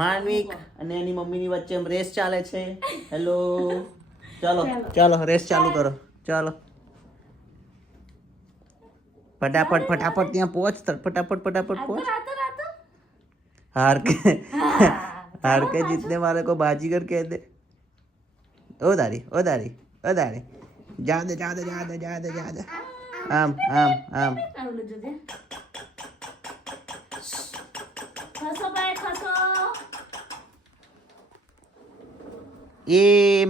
માનવિક અને એની મમ્મીની વચ્ચે રેસ ચાલે છે. હેલો, ચાલો ચાલો રેસ ચાલુ કરો. ચાલો फटाफट फटाफट ત્યાં પહોંચ, फटाफट फटाफट पहुंच. हार के जीतने वाले को बाजीगर कह दे. ओ दारी ओ दारी ओ दारी, जा दे जा दे जा दे जा दे जा दे. आम आम आम. ખસો ભાઈ ખસો. ये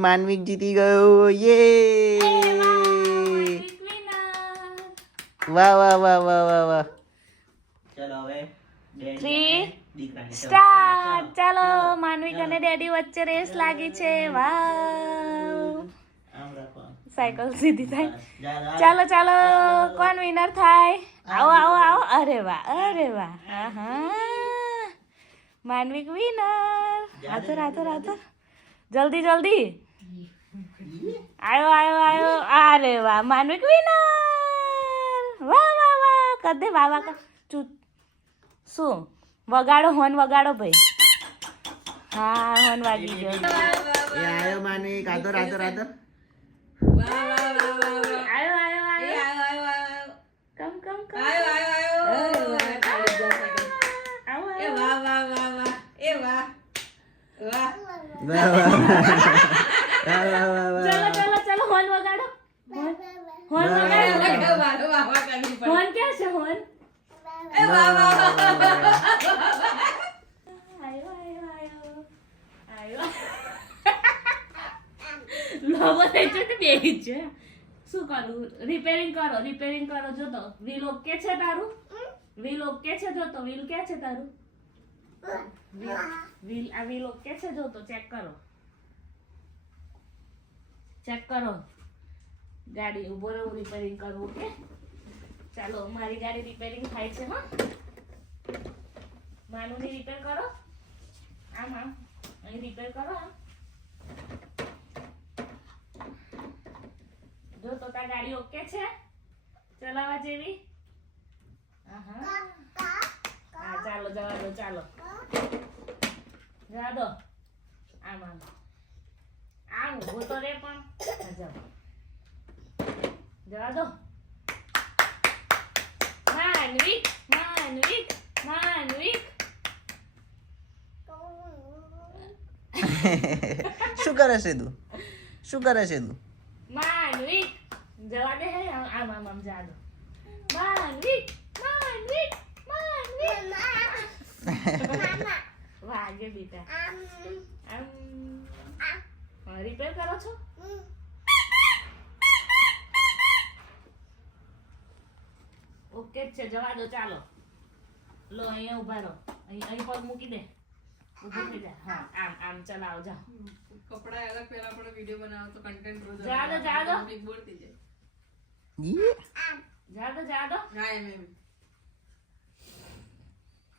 मानविक जीती गयो. ये वाह वाह वाह वाह वाह वाह. चलो હવે 3 સ્ટાર્ટ. ચાલો માનવિક અને ડેડી વચ્ચે રેસ લાગી છે. વાવ, સાયકલ સીધી થાય. ચાલો ચાલો, કોણ વિનર થાય? આવો આવો આવો. અરે વાહ અરે વાહ. માનવિક વિનર. આતર આતર આતર, જલ્દી જલ્દી. આયો આયો આયો. અરે વાહ, માનવિક વિનર. વાહ વાહ વાહ. કર દે વાહ વાહ કર. ચૂપ. શું વગાડો? હોન વગાડો ભાઈ. હા, હોન વાગી ગયો. એ આયો માનવિક. આદર આદર આદર. આયો આયો આયો. કમ કમ કમ. આવો વાહ વાહ વાહ વાહ વાહ. ચલો ચલો ચલો, હોન વગાડો. હોન વગાડો. હોન ક્યાં છે? હોન. આયો આયો આયો આયો. લોબો થઈ છે ને બેહી છે. શું કરું? રિપેરિંગ કરો રિપેરિંગ કરો. જો તો વ્હીલ ઓકે છે તારું? વ્હીલ ઓકે છે? જો તો વ્હીલ ક્યાં છે તારું? વ્હીલ આ વ્હીલ ઓકે છે? જો તો ચેક કરો ચેક કરો. ગાડી ઉભો રહો, રિપેરિંગ કરવું. ઓકે ચાલો, મારી ગાડી રિપેરિંગ થાય છે. હા, માનુની રિપેર કરો. આમ આમ અહીં રિપેર કરો. આમ જો તો તાર ગાડી ઓકે છે? ચલાવવા જેવી? હા, ચાલો જવા દો. ચાલો જવા દો. આમ આમ આમ ઊભો તો રે પણ. જાઓ જવા દો. માનવિક માનવિક માનવિક. શું કરે છે તું? શું કરે છે તું? માનવિક જવા દે. હે આમ આમ આમ જવા દો. માનવિક માનવિક માનવિક. વાગે બેટા. આમ રિપેર કરો છો? ઓકે જ છે, જવા દો. ચાલો લો, અહીંયા ઉભા રહો. અહીં પગ મૂકી દે. ઊભું થઈ જાય. હા, આમ આમ ચલાવો. જાઓ. કપડા અલગ પહેલા આપણે વિડિયો બનાવો તો કન્ટેન્ટ રોજ જા દો. બિગ બોલતી જાય. જા દો. હા એમ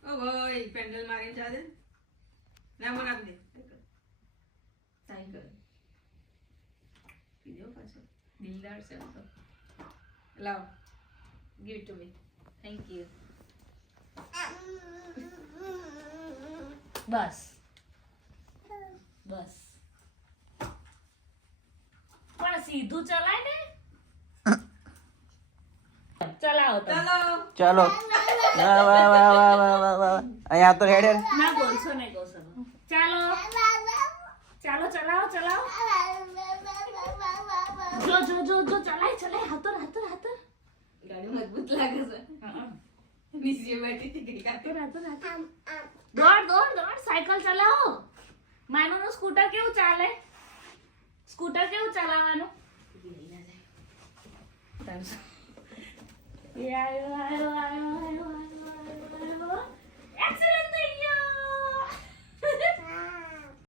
ઓ ભાઈ, પેન્ડલ મારી જા દે. ના મને આપ દે. સાઈકલ વિડિયો પાછો દિલદાર છે તો. લાવ, give it to me. Thank you. બસ બસ. પણ સીધું ચલાય ને. ચલાવો તમે. ચાલો. વાહ વાહ વાહ વાહ વાહ વાહ વાહ. અહીંયા તો હેડે. ના બોલશો નહીં કહો. ચાલો ચાલો ચલાવો ચલાવો. જો જો જો જો ચલાય. હાથો હાથો. ગાડી મજબૂત લાગે છે. નીચે બેઠી હતી કઈ કાતો. દોડ. સાયકલ ચલાવો. માનુનું સ્કૂટર કેવું ચાલે? સ્કૂટર કેવું ચલાવવાનું? એ આયો